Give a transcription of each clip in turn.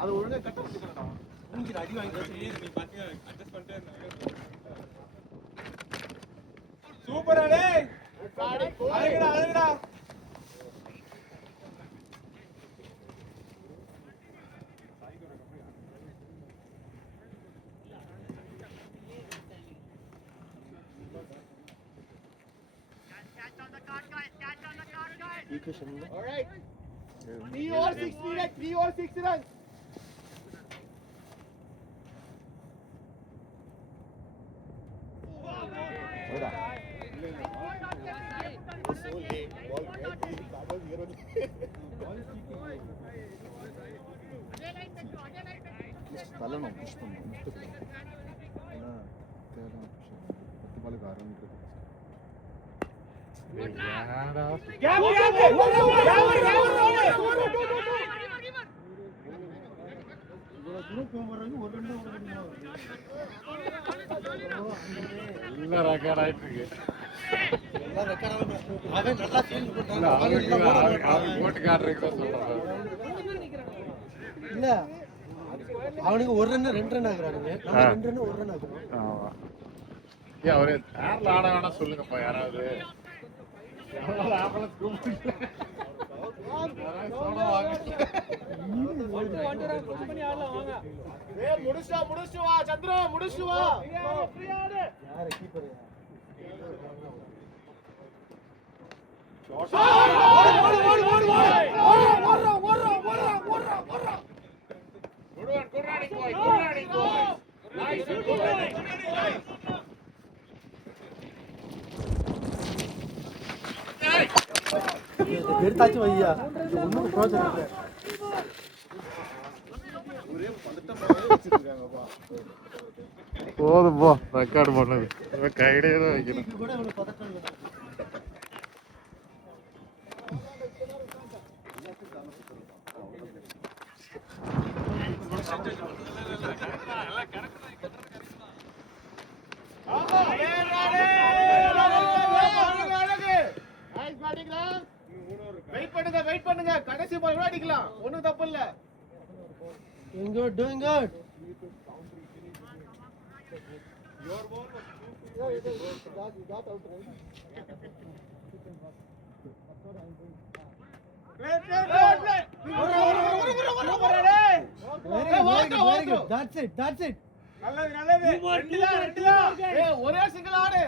அது ஒழுங்கா கட்ட வச்சுக்கறடா. மூஞ்சில அடி வாங்கி நீ பாத்தீங்க அட்ஜஸ்ட் பண்ணிட்டே இருந்தாங்க. சூப்பரா டேய். அழகுடா. All right. 3 or 6 minutes. 3 or 6 runs. தள்ளணும் புஷ் பண்ணணும் ஏன்னா தேவை புஷ் 10 பாலுக்கு 6 ரன் இருக்கு எல்லாம் ரெக்கார்ட் ஆயிட்டு இருக்கு. போட்டு காட்டுறதுக்கு இல்ல அவனுக்கு ஒரு ரன் 2 ரன் ஆகுறானுங்க. நம்ம 2 ரன் 1 ரன் ஆகுறோம். ஆமா. ஏன் அவரே நேர்ல ஆட வேணா சொல்லுங்கப்பா யாராவது. முடிச்சு வா சந்திரா முடிச்சு வா. யார கீப்பர் எடுத்தாச்சு வையா ஒன்றும் பிரோஜனம் இல்லை. போதும் போ ரெக்கார்டு பண்ணது கையிலே தான் வைக்கணும். வெயிட் பண்ணுங்க கடைசி பால் கூட அடிக்கலாம். ஒண்ணும் தப்பு இல்ல. doing good. Your ball was you got out right. Play. Very good. That's it. நல்லது. ரெண்டுல. ஏய் ஒரே சிங்கிள் ஆடு.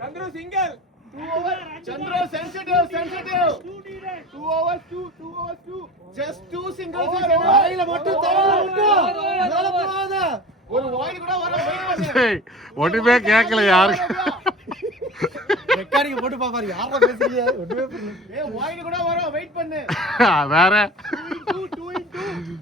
Chandru single. 2 over. Chandra sensitive. 2 overs 2. Just 2 singles. வாயில மட்டும் மேல போகாத. ஒரு வாயில கூட வர வெயிட் பண்ணு. ஒண்ணுமே கேட்கல யாருக்கு. ரெக்கார்டிங் போட்டு பாப்பாரு யாரா பேசுறீங்க ஒண்ணுமே புரியல. ஏய் வாயில கூட வர வெயிட் பண்ணு. வேற 2 into 2.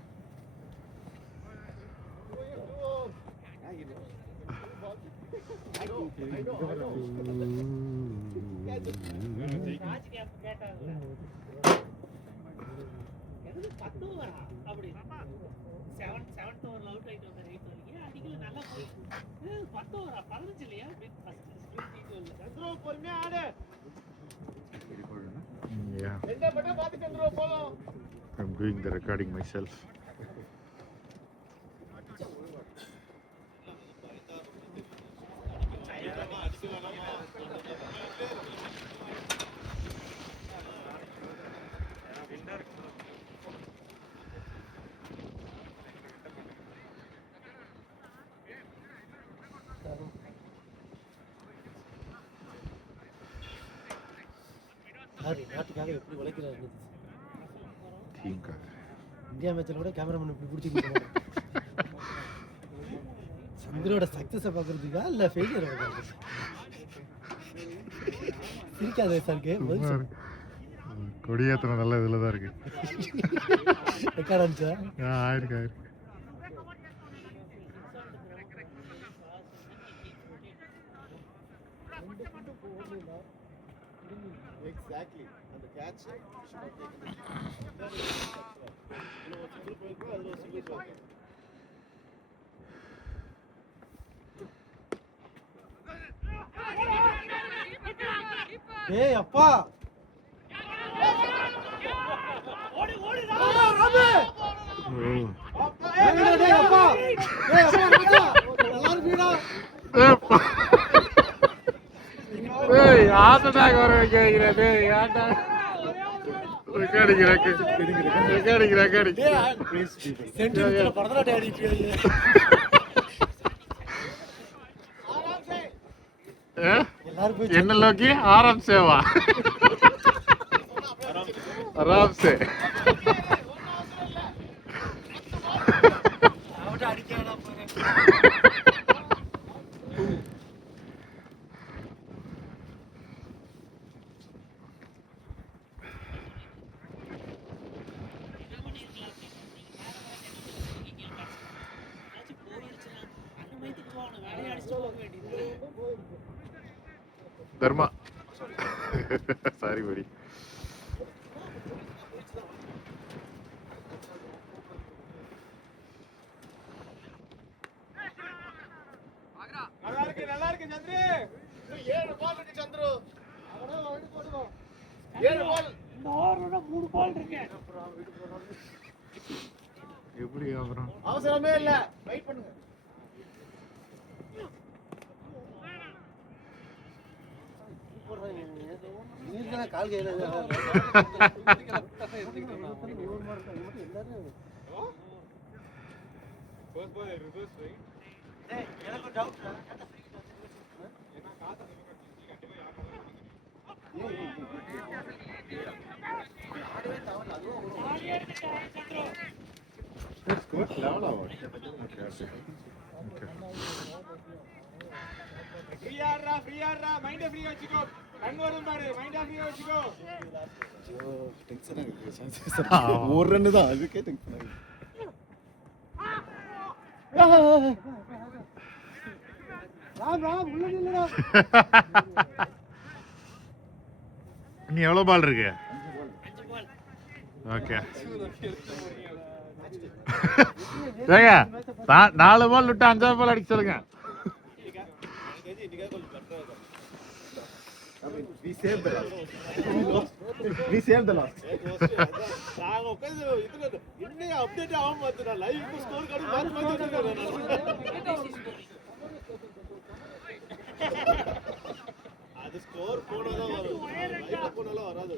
I'm doing the recording myself. நாட்டுக்காக எப்படி உழைக்கிறாரு டீம்காக. இந்தியா மேட்ச்ல கூட கேமராமேன் இப்படி பிடிச்சிக்கிட்டு சந்திரோட சக்சஸை பார்க்கறதுக்கா இல்ல ஃபெயிலியர் பார்க்கறதுக்கா? சிரிக்காதே சார்க்கு கொடியேற்றம் நல்ல இதில் தான் இருக்கு. ரெக்கார்ட் ஆச்சா? ஆயிருக்கு. Exactly. And the catch should have taken it. Hey, appa! Odi, Ravi! ஆத்ததாக வர கேட்கிறது ஏன்டா ரெக்கார்டிங் என்ன லோக்கி ஆராம் சேவா आराम से धर्मा सारी बड़ी நல்லா இருக்கு சந்திரு. 7 பால் இருக்கு சந்திரு. 7 பால். இந்த ஓவர்ல 3 பால் இருக்கு. எப்படி அப்புறம் அவசரமே இல்ல, வெயிட் பண்ணுங்க. கால் கையில First ball reverse swing. எனக்கு டவுட் Free ஆடுறா, மைண்ட ஃப்ரீ வச்சுக்கோ. கண் வரும் பாரு, மைண்ட ஃப்ரீ வச்சுக்கோ. ஒரு ரன்னு தான் அதுக்கே டென்ஷன் ஆகுது. நீ எவ்வளவு பால் இருக்கு? ஓகே ஏங்க 4 பால் விட்டு 5 பால் அடிக்க சொல்லுங்க. We saved the last. We saved the last. நாங்க உட்கார்ந்து இதுல இன்னைக்கு அப்டேட் ஆக மாட்டேனா லைவ் ஸ்கோர் கார்டு மாத்தி அது ஸ்கோர் போனதான் வரும், லைவ்ல போனால வராது.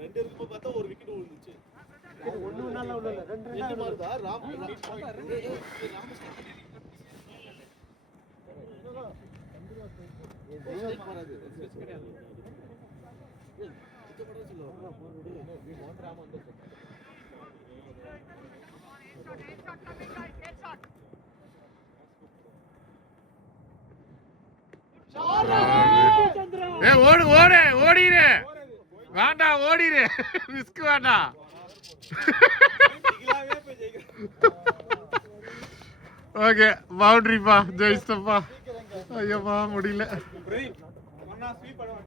ரெண்டு இருக்கும்போது பார்த்தா ஒரு விக்கெட் விழுந்துச்சு. ஒண்ணு நல்லா இல்ல, ரெண்டு மாறுதா ராம் ஓடு ஓடு ஓடிரு, வேண்டாம் ஓடிரு, ரிஸ்க் வேண்டாம். ஓகே பவுண்டரிப்பா, ஜெயிச்சிட்டப்பா. ஐயோப்பா முடியல. பிரதீப், ஒன்னா ஸ்வீப் பண்ண